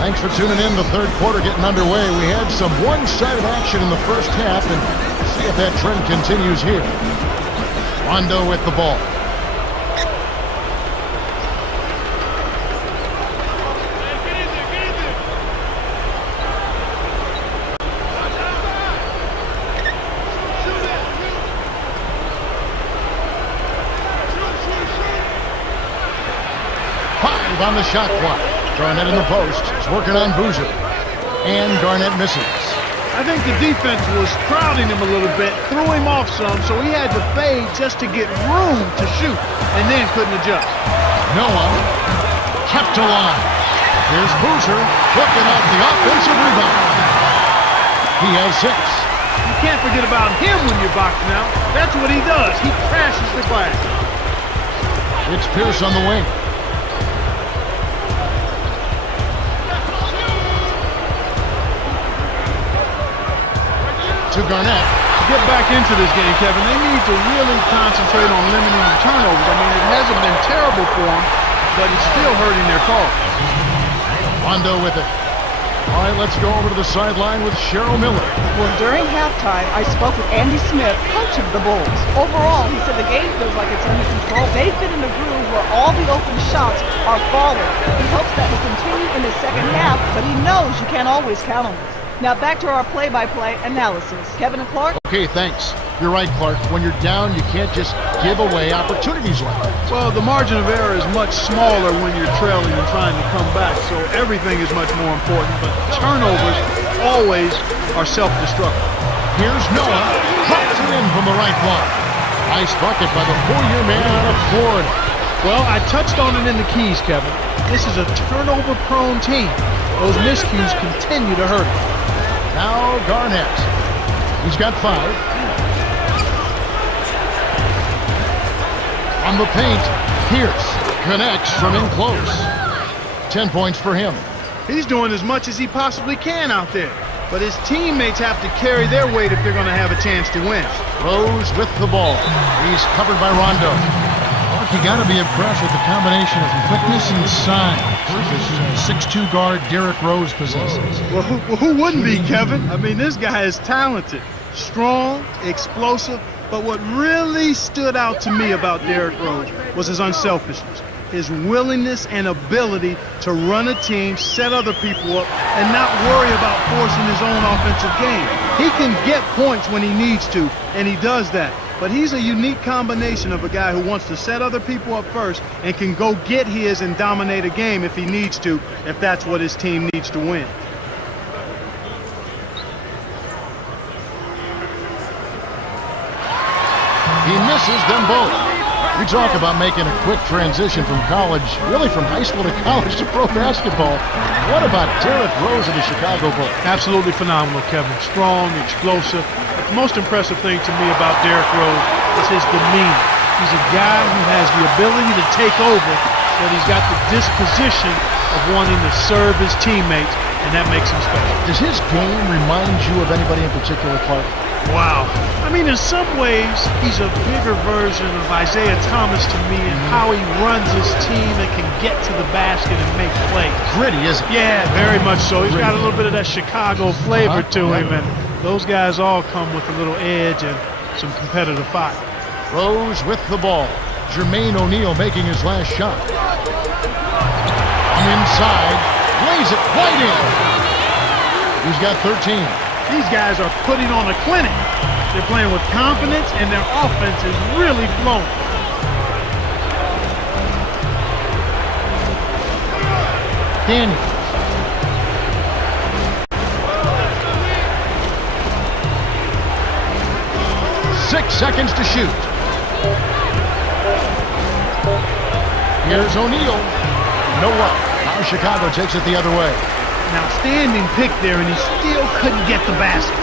Thanks for tuning in. The third quarter getting underway. We had some one-sided action in the first half, and see if that trend continues here. Rondo with the ball. On the shot clock. Garnett in the post. He's working on Boozer. And Garnett misses. I think the defense was crowding him a little bit, threw him off some, so he had to fade just to get room to shoot, and then couldn't adjust. Noah kept alive. Here's Boozer looking at the offensive rebound. He has 6. You can't forget about him when you're boxing out. That's what he does. He crashes the glass. It's Pierce on the wing. To Garnett. To get back into this game, Kevin, they need to really concentrate on limiting the turnovers. I mean, it hasn't been terrible for them, but it's still hurting their cause. Rondo with it. All right, let's go over to the sideline with Cheryl Miller. Well, during halftime, I spoke with Andy Smith, coach of the Bulls. Overall, he said the game feels like it's under control. They've been in a groove where all the open shots are falling. He hopes that will continue in the second half, but he knows you can't always count on it. Now back to our play-by-play analysis. Kevin and Clark? Okay, thanks. You're right, Clark. When you're down, you can't just give away opportunities like that. Well, the margin of error is much smaller when you're trailing and trying to come back, so everything is much more important, but turnovers always are self-destructive. Here's Noah. Pops it in from the right block. Nice bucket by the 4-year man out of Florida. Well, I touched on it in the keys, Kevin. This is a turnover-prone team. Those miscues continue to hurt him. Now Garnett. He's got 5. On the paint, Pierce connects from in close. 10 points for him. He's doing as much as he possibly can out there, but his teammates have to carry their weight if they're going to have a chance to win. Rose with the ball. He's covered by Rondo. You got to be impressed with the combination of quickness and size this 6'2" guard Derrick Rose possesses. Well, who wouldn't be, Kevin? I mean, this guy is talented, strong, explosive, but what really stood out to me about Derrick Rose was his unselfishness, his willingness and ability to run a team, set other people up, and not worry about forcing his own offensive game. He can get points when he needs to, and he does that. But he's a unique combination of a guy who wants to set other people up first and can go get his and dominate a game if he needs to, if that's what his team needs to win. He misses them both. We talk about making a quick transition from college, really from high school to college to pro basketball. What about Derrick Rose of the Chicago Bulls? Absolutely phenomenal, Kevin. Strong, explosive. The most impressive thing to me about Derrick Rose is his demeanor. He's a guy who has the ability to take over, but he's got the disposition of wanting to serve his teammates, and that makes him special. Does his game remind you of anybody in particular, Clark? Wow. I mean, in some ways, he's a bigger version of Isaiah Thomas to me in how he runs his team and can get to the basket and make plays. Gritty, isn't he? Yeah, very much so. He's got a little bit of that Chicago flavor to him, and those guys all come with a little edge and some competitive fight. Rose with the ball. Jermaine O'Neal making his last shot. From inside, lays it right in. He's got 13. These guys are putting on a clinic. They're playing with confidence, and their offense is really flowing. Daniels. 6 seconds to shoot. Here's O'Neal. You know what? Now Chicago takes it the other way. An outstanding pick there, and he still couldn't get the basket.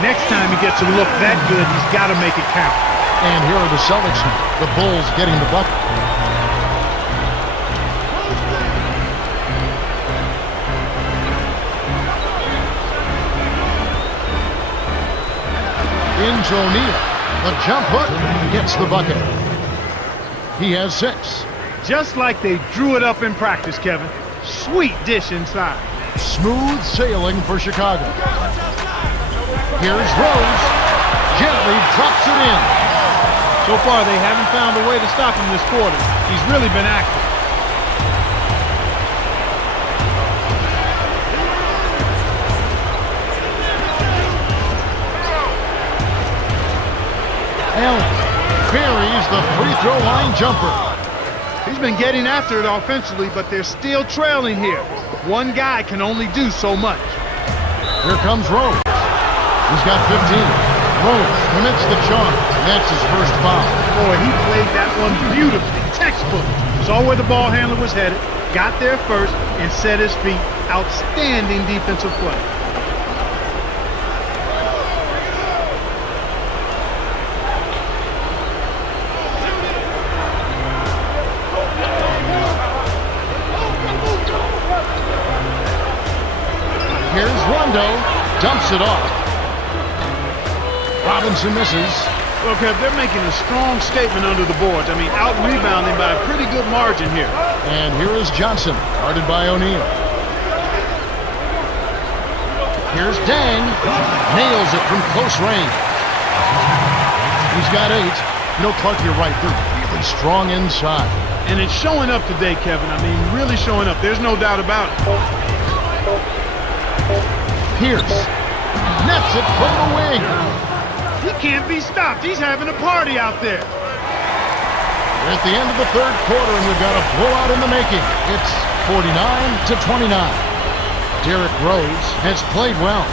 Next time he gets a look that good, he's got to make it count. And here are the Celtics now. The Bulls getting the bucket. Into O'Neal. The jump hook gets the bucket. He has 6. Just like they drew it up in practice, Kevin. Sweet dish inside. Smooth sailing for Chicago. Here's Rose. Gently drops it in. So far, they haven't found a way to stop him this quarter. He's really been active. Allen buries the free throw line jumper. He's been getting after it offensively, but they're still trailing here. One guy can only do so much. Here comes Rose. He's got 15. Rose commits the charge. That's his first foul. Boy, he played that one beautifully. Textbook. Saw where the ball handler was headed, got there first, and set his feet. Outstanding defensive play. Here's Rondo. Dumps it off. Robinson misses. Well, Kev, they're making a strong statement under the boards. I mean, out-rebounding by a pretty good margin here. And here is Johnson, guarded by O'Neal. Here's Dang. Nails it from close range. He's got 8. You know, Clark, you're right. They're really strong inside. And it's showing up today, Kevin. I mean, really showing up. There's no doubt about it. Pierce nets it from the wing. He can't be stopped. He's having a party out there. We're at the end of the third quarter, and we've got a blowout in the making. It's 49-29. Derrick Rose has played well.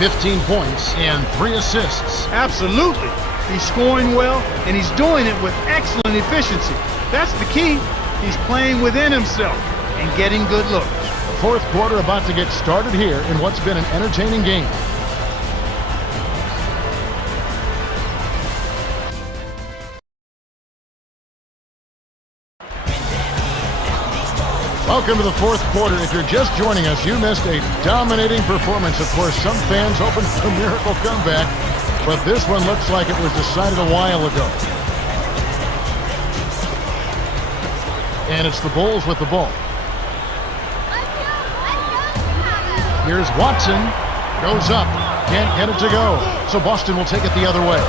15 points and 3 assists. Absolutely. He's scoring well, and he's doing it with excellent efficiency. That's the key. He's playing within himself and getting good looks. The fourth quarter about to get started here in what's been an entertaining game. Welcome to the fourth quarter. If you're just joining us, you missed a dominating performance. Of course, some fans hoping for a miracle comeback, but this one looks like it was decided a while ago. And it's the Bulls with the ball. Here's Watson. Goes up. Can't get it to go. So Boston will take it the other way.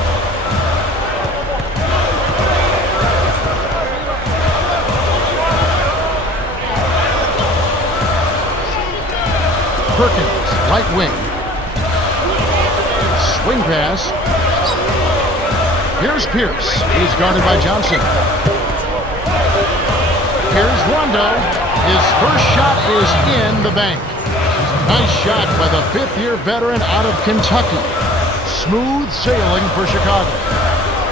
Perkins, right wing. Swing pass. Here's Pierce. He's guarded by Johnson. Here's Rondo. His first shot is in the bank. Nice shot by the fifth-year veteran out of Kentucky. Smooth sailing for Chicago.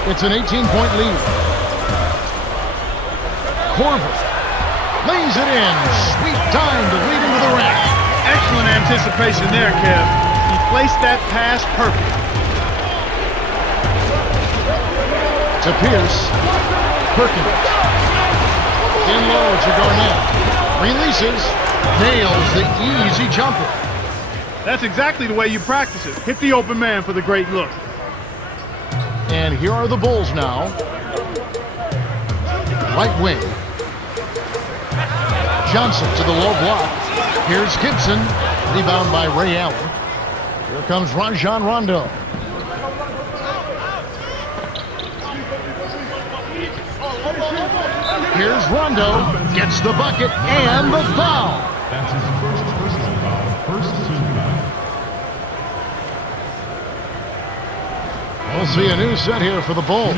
It's an 18-point lead. Korver lays it in. Sweet time to lead into the rack. Excellent anticipation there, Kev. He placed that pass perfect. To Pierce. Perkins. In low to Garnett. Releases. Nails the easy jumper. That's exactly the way you practice it. Hit the open man for the great look. And here are the Bulls now. Right wing. Johnson to the low block. Here's Gibson. Rebound by Ray Allen. Here comes Rajon Rondo. Here's Rondo. Gets the bucket and the foul. That's his first personal foul. First team foul. We'll see a new set here for the Bulls.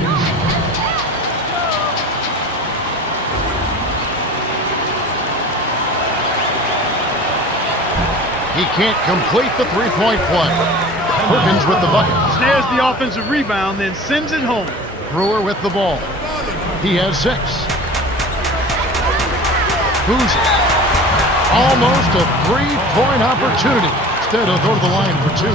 He can't complete the three-point play. Perkins with the bucket. Snares the offensive rebound, then sends it home. Brewer with the ball. He has 6. Boozer. Almost a 3-point opportunity. Instead, he'll go to the line for 2.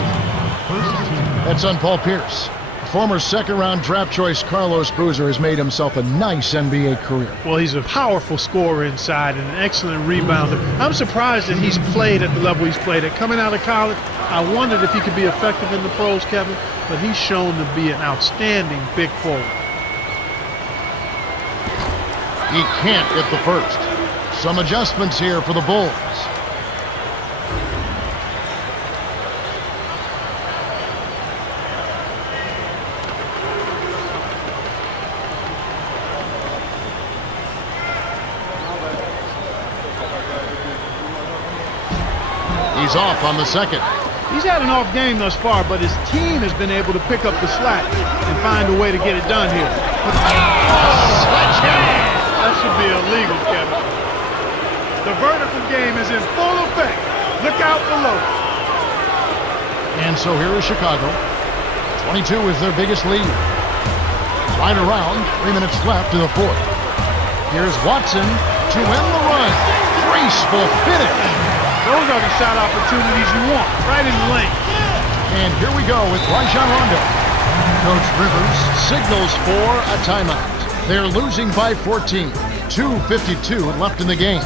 That's on Paul Pierce. Former second-round draft choice Carlos Boozer has made himself a nice NBA career. Well, he's a powerful scorer inside and an excellent rebounder. I'm surprised that he's played at the level he's played at. Coming out of college, I wondered if he could be effective in the pros, Kevin, but he's shown to be an outstanding big forward. He can't get the first. Some adjustments here for the Bulls. He's off on the second. He's had an off game thus far, but his team has been able to pick up the slack and find a way to get it done here. That should be illegal, Kevin. The vertical game is in full effect. Look out below. And so here is Chicago. 22 is their biggest lead. Right around, 3 minutes left in the fourth. Here's Watson to end the run. Graceful finish. Those are the shot opportunities you want, right in the lane. And here we go with Rajon Rondo. Coach Rivers signals for a timeout. They're losing by 14. 2:52 left in the game.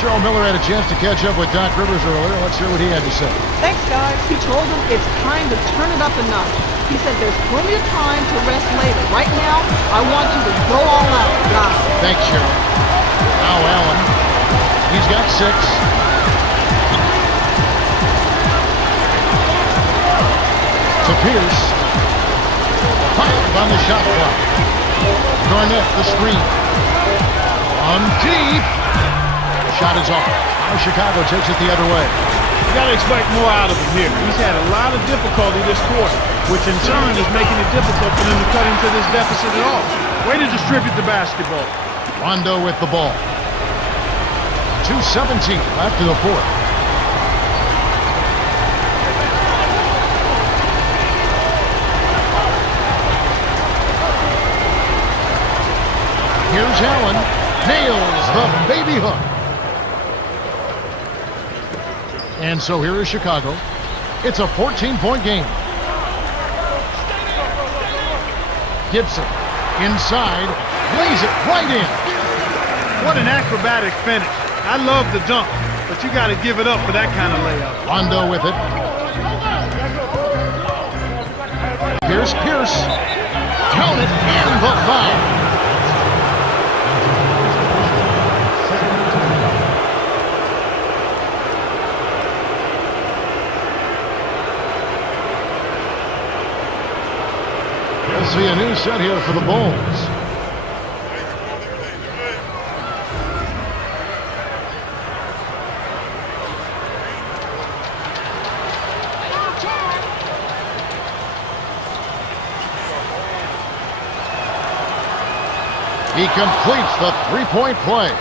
Cheryl Miller had a chance to catch up with Doc Rivers earlier. Let's hear what he had to say. Thanks, guys. He told them it's time to turn it up a notch. He said there's plenty of time to rest later. Right now, I want you to go all out, guys. Thanks, Cheryl. Now Allen. He's got 6. To Pierce. 5 on the shot clock. Garnett, the screen. On deep. Shot is off. Now Chicago takes it the other way. You got to expect more out of him here. He's had a lot of difficulty this quarter, which in turn is making it difficult for them to cut into this deficit at all. Way to distribute the basketball. Rondo with the ball. 2:17 left in the fourth. Here's Allen. Nails the baby hook. And so here is Chicago. It's a 14-point game. Gibson inside, lays it right in. What an acrobatic finish. I love the dunk, but you got to give it up for that kind of layup. Rondo with it. Here's Pierce. Count it, and the foul. See a new set here for the Bulls. He completes the three-point play.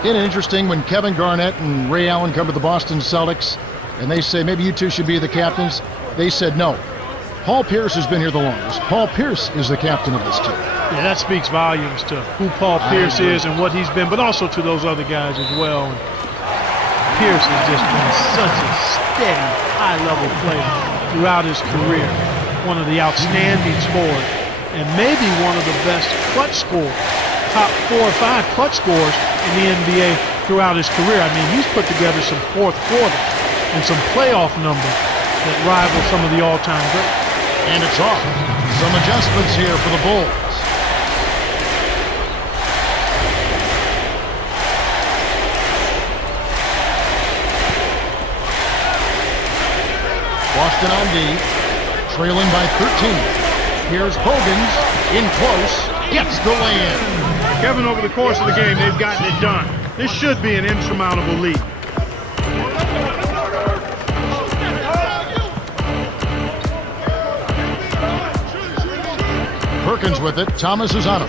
Isn't it interesting when Kevin Garnett and Ray Allen come to the Boston Celtics and they say, maybe you two should be the captains? They said no. Paul Pierce has been here the longest. Paul Pierce is the captain of this team. Yeah, that speaks volumes to who Paul Pierce is and what he's been, but also to those other guys as well. And Pierce has just been such a steady, high-level player throughout his career. One of the outstanding scorers, and maybe one of the best clutch scorers, top 4 or 5 clutch scorers in the NBA throughout his career. I mean, he's put together some fourth quarter and some playoff numbers that rival some of the all-time greats. And it's off. Some adjustments here for the Bulls. Boston on D, trailing by 13. Here's Bogans, in close, gets the lay-in. Kevin, over the course of the game, they've gotten it done. This should be an insurmountable lead. Perkins with it. Thomas is on him.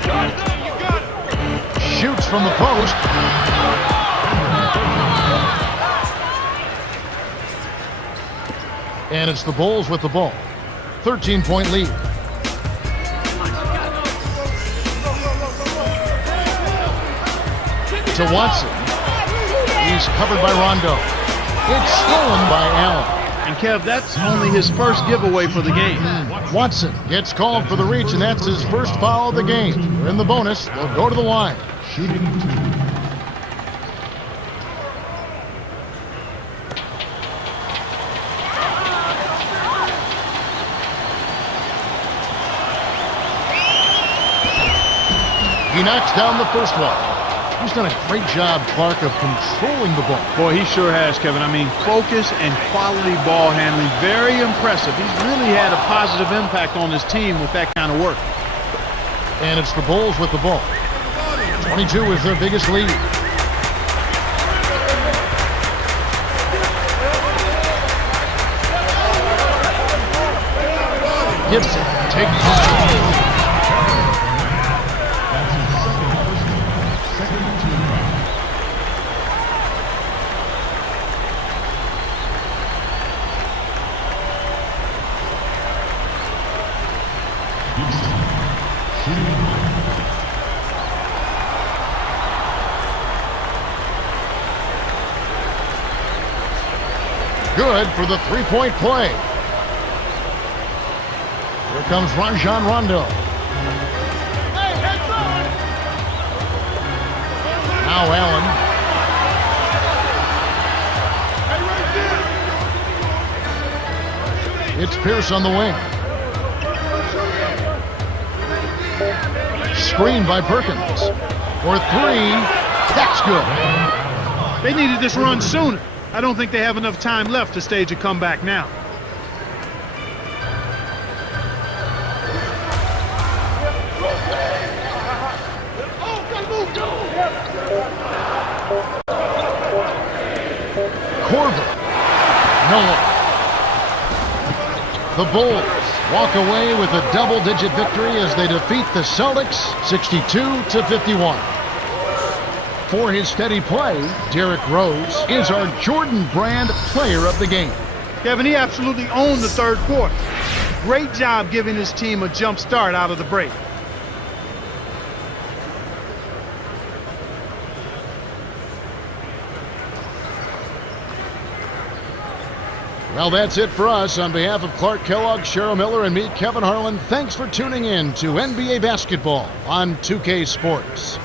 Shoots from the post. And it's the Bulls with the ball. 13-point lead. To Watson. He's covered by Rondo. It's stolen by Allen. And Kev, that's only his first giveaway for the game. Watson gets called for the reach, and that's his first foul of the game. We're in the bonus. They'll go to the line. Shooting 2. He knocks down the first one. He's done a great job, Clark, of controlling the ball. Boy, he sure has, Kevin. I mean, focus and quality ball handling, very impressive. He's really had a positive impact on his team with that kind of work. And it's the Bulls with the ball. 22 is their biggest lead. Gibson takes control. That's his second personal. Second team foul. Gibson. Shooting line. Good for the three-point play. Here comes Rajon Rondo. Now Allen. It's Pierce on the wing. Screen by Perkins. For three. That's good. They needed this run sooner. I don't think they have enough time left to stage a comeback now. Corver. Noah. The Bulls walk away with a double-digit victory as they defeat the Celtics 62-51. For his steady play, Derrick Rose is our Jordan Brand Player of the Game. Kevin, he absolutely owned the third quarter. Great job giving his team a jump start out of the break. Well, that's it for us. On behalf of Clark Kellogg, Cheryl Miller, and me, Kevin Harlan, thanks for tuning in to NBA Basketball on 2K Sports.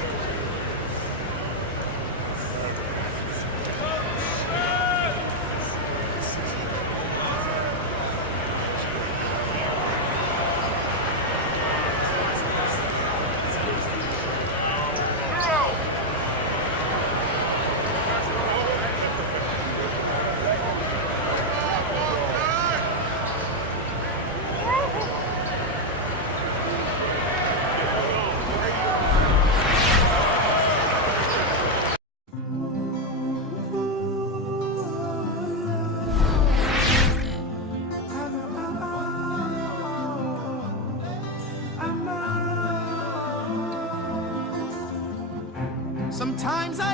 Sometimes I